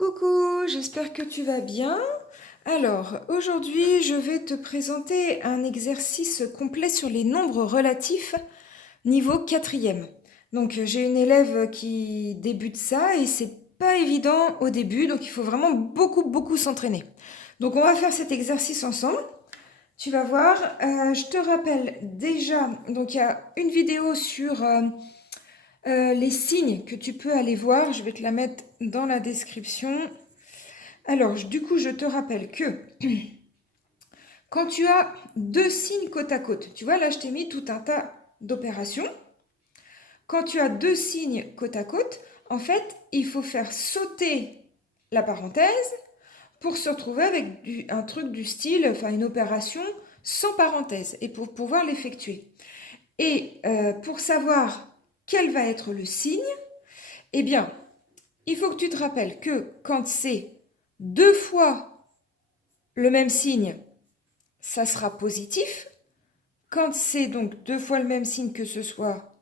Coucou, j'espère que tu vas bien. Alors, aujourd'hui, je vais te présenter un exercice complet sur les nombres relatifs niveau quatrième. Donc, j'ai une élève qui débute ça et c'est pas évident au début, donc il faut vraiment beaucoup s'entraîner. Donc, on va faire cet exercice ensemble. Tu vas voir, je te rappelle déjà, donc il y a une vidéo sur les signes que tu peux aller voir. Je vais te la mettre dans la description. Alors, du coup, je te rappelle que quand tu as deux signes côte à côte, tu vois, là, je t'ai mis tout un tas d'opérations. Quand tu as deux signes côte à côte, en fait, il faut faire sauter la parenthèse pour se retrouver avec un truc du style, enfin une opération sans parenthèse et pour pouvoir l'effectuer. Et pour savoir quel va être le signe, eh bien, il faut que tu te rappelles que quand c'est deux fois le même signe, ça sera positif. Quand c'est donc deux fois le même signe, que ce soit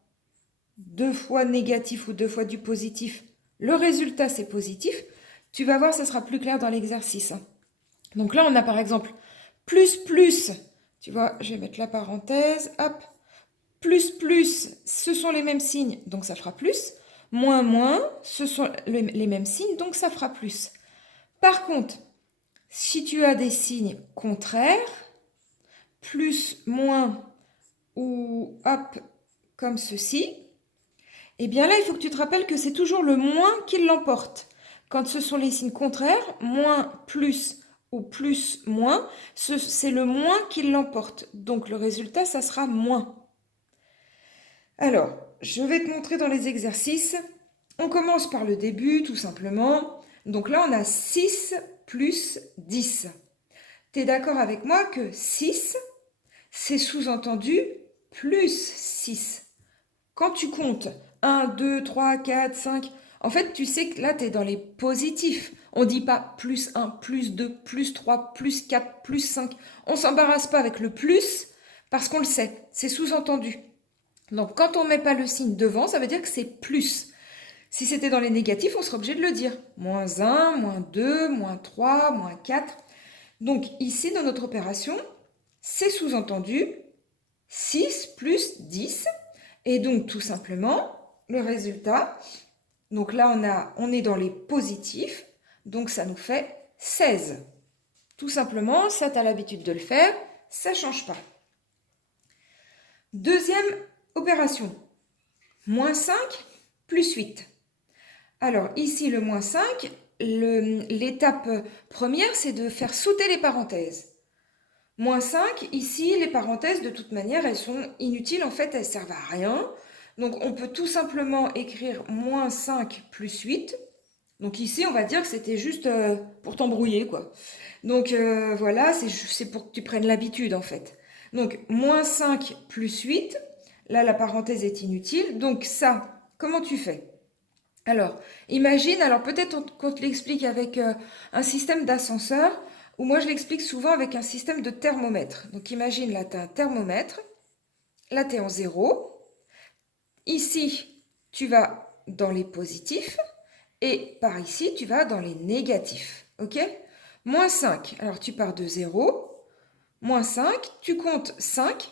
deux fois négatif ou deux fois du positif, le résultat c'est positif. Tu vas voir, ça sera plus clair dans l'exercice. Donc là, on a par exemple plus. Tu vois, je vais mettre la parenthèse, hop. Plus, ce sont les mêmes signes, donc ça fera plus. Moins, ce sont les mêmes signes, donc ça fera plus. Par contre, si tu as des signes contraires, plus, moins ou hop, comme ceci, eh bien là, il faut que tu te rappelles que c'est toujours le moins qui l'emporte. Quand ce sont les signes contraires, moins, plus ou plus, moins, c'est le moins qui l'emporte. Donc le résultat, ça sera moins. Alors, je vais te montrer dans les exercices. On commence par le début, tout simplement. Donc là, on a 6 plus 10. Tu es d'accord avec moi que 6, c'est sous-entendu plus 6. Quand tu comptes 1, 2, 3, 4, 5, en fait, tu sais que là, tu es dans les positifs. On ne dit pas plus 1, plus 2, plus 3, plus 4, plus 5. On ne s'embarrasse pas avec le plus parce qu'on le sait. C'est sous-entendu. Donc, quand on ne met pas le signe devant, ça veut dire que c'est plus. Si c'était dans les négatifs, on serait obligé de le dire. Moins 1, moins 2, moins 3, moins 4. Donc, ici, dans notre opération, c'est sous-entendu 6 plus 10. Et donc, tout simplement, le résultat, donc là, on est dans les positifs, donc ça nous fait 16. Tout simplement, ça, tu as l'habitude de le faire, ça ne change pas. Deuxième opération, moins 5 plus 8. Alors, ici, le moins 5, l'étape première, c'est de faire sauter les parenthèses. Moins 5, ici, les parenthèses, de toute manière, elles sont inutiles. En fait, elles ne servent à rien. Donc, on peut tout simplement écrire moins 5 plus 8. Donc ici, on va dire que c'était juste pour t'embrouiller, quoi. Donc, voilà, c'est pour que tu prennes l'habitude, en fait. Donc, moins 5 plus 8. Là, la parenthèse est inutile. Donc, ça, comment tu fais? Alors, imagine, alors peut-être qu'on te l'explique avec un système d'ascenseur, ou moi je l'explique souvent avec un système de thermomètre. Donc imagine, là tu as un thermomètre, là tu es en zéro, ici tu vas dans les positifs, et par ici tu vas dans les négatifs. Ok? Moins 5, alors tu pars de 0, moins 5, tu comptes 5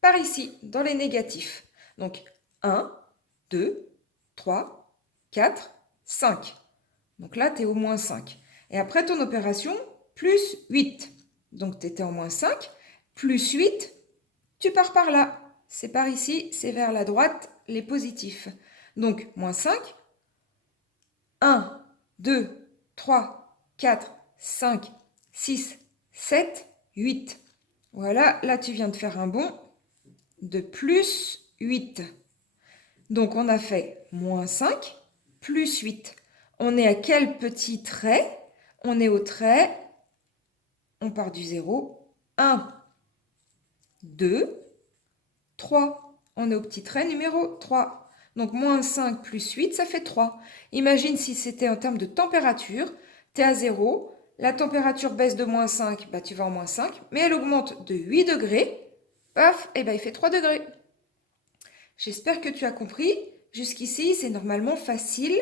par ici, dans les négatifs. Donc 1, 2, 3, 4, 5. Donc là, tu es au moins 5. Et après ton opération, plus 8. Donc tu étais en moins 5. Plus 8, tu pars par là. C'est par ici, c'est vers la droite, les positifs. Donc moins 5. 1, 2, 3, 4, 5, 6, 7, 8. Voilà, là tu viens de faire un bond de plus 8. Donc on a fait moins 5 plus 8. On est à quel petit trait? On est au trait, on part du 0, 1, 2, 3. On est au petit trait numéro 3. Donc moins 5 plus 8, ça fait 3. Imagine si c'était en termes de température, tu es à 0, la température baisse de moins 5, bah tu vas en moins 5, mais elle augmente de 8 degrés, paf, et bah il fait 3 degrés. J'espère que tu as compris. Jusqu'ici, c'est normalement facile.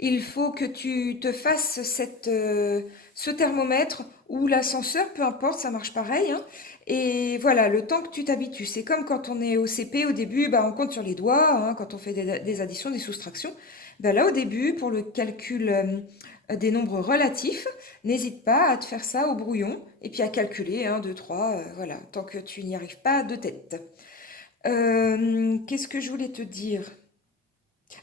il faut que tu te fasses ce thermomètre ou l'ascenseur, peu importe, ça marche pareil, hein. Et voilà, le temps que tu t'habitues. C'est comme quand on est au CP, au début, bah, on compte sur les doigts, hein, quand on fait des additions, des soustractions. Bah, là, au début, pour le calcul des nombres relatifs, n'hésite pas à te faire ça au brouillon et puis à calculer 1, 2, 3, voilà, tant que tu n'y arrives pas de tête. Qu'est-ce que je voulais te dire?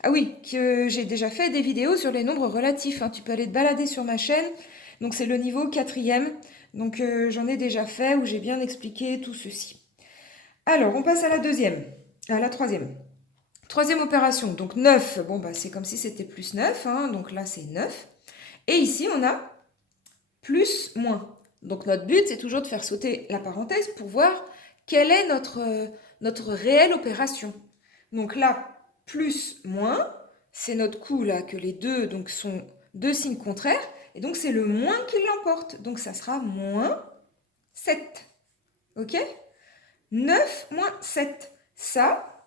Ah oui, que j'ai déjà fait des vidéos sur les nombres relatifs, hein. Tu peux aller te balader sur ma chaîne. Donc c'est le niveau quatrième. Donc j'en ai déjà fait où j'ai bien expliqué tout ceci. Alors, on passe à la deuxième, à la troisième. Troisième opération, donc 9. Bon, bah, c'est comme si c'était plus 9, hein, donc là c'est 9. Et ici, on a plus, moins. Donc notre but, c'est toujours de faire sauter la parenthèse pour voir quelle est notre réelle opération. Donc là, plus, moins, c'est notre coup là, que les deux donc, sont deux signes contraires. Et donc c'est le moins qui l'emporte. Donc ça sera moins 7. Ok? 9 moins 7. Ça,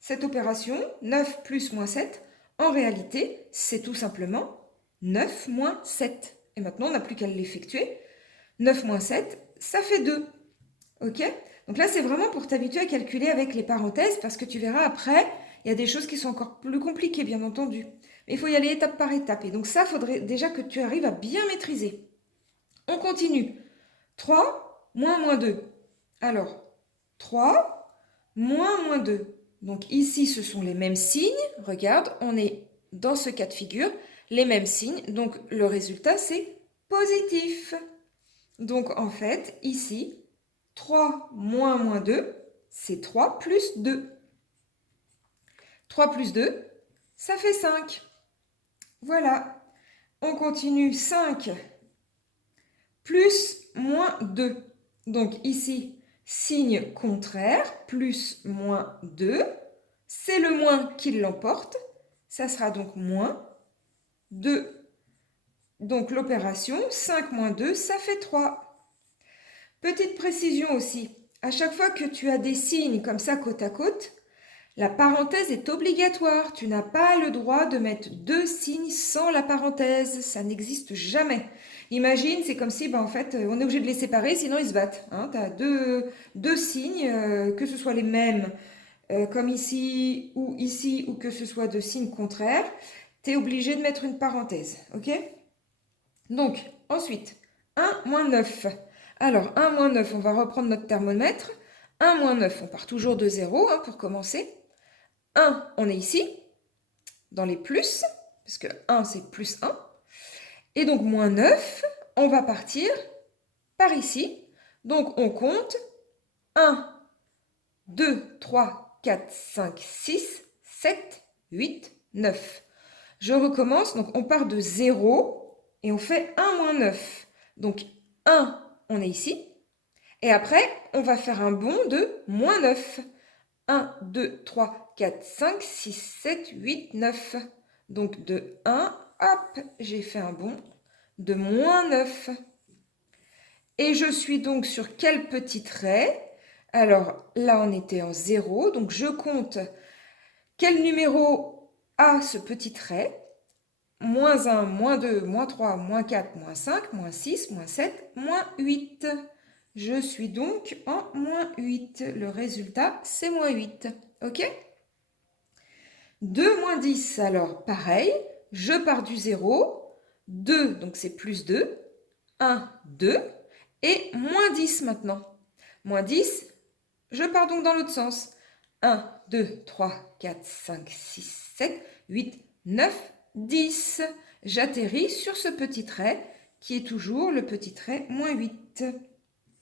cette opération, 9 plus moins 7, en réalité, c'est tout simplement 9 moins 7. Et maintenant, on n'a plus qu'à l'effectuer. 9 moins 7, ça fait 2. Ok? Donc là, c'est vraiment pour t'habituer à calculer avec les parenthèses, parce que tu verras après, il y a des choses qui sont encore plus compliquées, bien entendu. Mais il faut y aller étape par étape. Et donc ça, il faudrait déjà que tu arrives à bien maîtriser. On continue. 3 moins moins 2. Alors, 3 moins 2. Donc ici, ce sont les mêmes signes. Regarde, on est dans ce cas de figure, les mêmes signes. Donc le résultat, c'est positif. Donc en fait, ici, 3 moins 2, c'est 3 plus 2. 3 plus 2, ça fait 5. Voilà. On continue. 5 plus moins 2. Donc ici, signe contraire, plus moins 2. C'est le moins qui l'emporte. Ça sera donc moins 2. Donc l'opération 5 moins 2, ça fait 3. Petite précision aussi, à chaque fois que tu as des signes comme ça côte à côte, la parenthèse est obligatoire. Tu n'as pas le droit de mettre deux signes sans la parenthèse. Ça n'existe jamais. Imagine, c'est comme si, en fait, on est obligé de les séparer, sinon ils se battent. Hein. Tu as deux signes, que ce soit les mêmes, comme ici, ou que ce soit de signes contraires. Tu es obligé de mettre une parenthèse. Ok? Donc, ensuite, 1 moins 9. Alors, 1 moins 9, on va reprendre notre thermomètre. 1 moins 9, on part toujours de 0 hein, pour commencer. 1, on est ici, dans les plus, parce que 1, c'est plus 1. Et donc, moins 9, on va partir par ici. Donc, on compte 1, 2, 3, 4, 5, 6, 7, 8, 9. Je recommence, donc on part de 0 et on fait 1 moins 9. Donc 1, on est ici. Et après, on va faire un bond de moins 9. 1, 2, 3, 4, 5, 6, 7, 8, 9. Donc de 1, hop, j'ai fait un bond de moins 9. Et je suis donc sur quel petit trait? Alors là, on était en 0, donc je compte quel numéro a ce petit trait. Moins 1, moins 2, moins 3, moins 4, moins 5, moins 6, moins 7, moins 8. Je suis donc en moins 8. Le résultat, c'est moins 8. Ok? 2 moins 10, alors pareil, je pars du 0. 2, donc c'est plus 2. 1, 2. Et moins 10 maintenant. Moins 10, je pars donc dans l'autre sens. 1, 2, 3, 4, 5, 6, 7, 8, 9, 10. J'atterris sur ce petit trait qui est toujours le petit trait moins 8.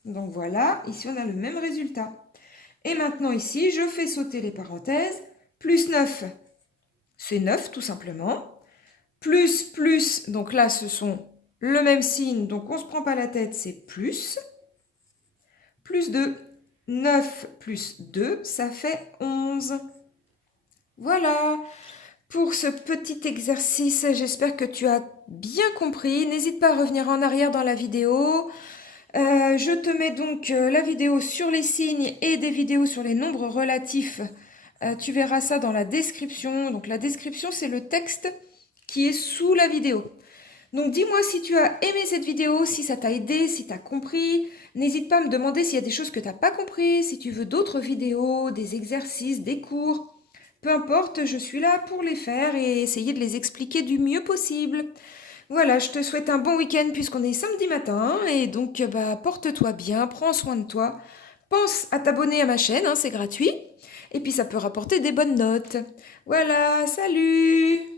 Donc voilà, ici on a le même résultat. Et maintenant ici, je fais sauter les parenthèses. Plus 9, c'est 9 tout simplement. Plus, donc là ce sont le même signe, donc on ne se prend pas la tête, c'est plus. Plus 2, 9 plus 2, ça fait 11. Voilà. Pour ce petit exercice, j'espère que tu as bien compris. N'hésite pas à revenir en arrière dans la vidéo. Je te mets donc la vidéo sur les signes et des vidéos sur les nombres relatifs. Tu verras ça dans la description. Donc la description, c'est le texte qui est sous la vidéo. Donc dis-moi si tu as aimé cette vidéo, si ça t'a aidé, si tu as compris. N'hésite pas à me demander s'il y a des choses que tu n'as pas compris, si tu veux d'autres vidéos, des exercices, des cours. Peu importe, je suis là pour les faire et essayer de les expliquer du mieux possible. Voilà, je te souhaite un bon week-end puisqu'on est samedi matin et donc porte-toi bien, prends soin de toi. Pense à t'abonner à ma chaîne, hein, c'est gratuit. Et puis ça peut rapporter des bonnes notes. Voilà, salut!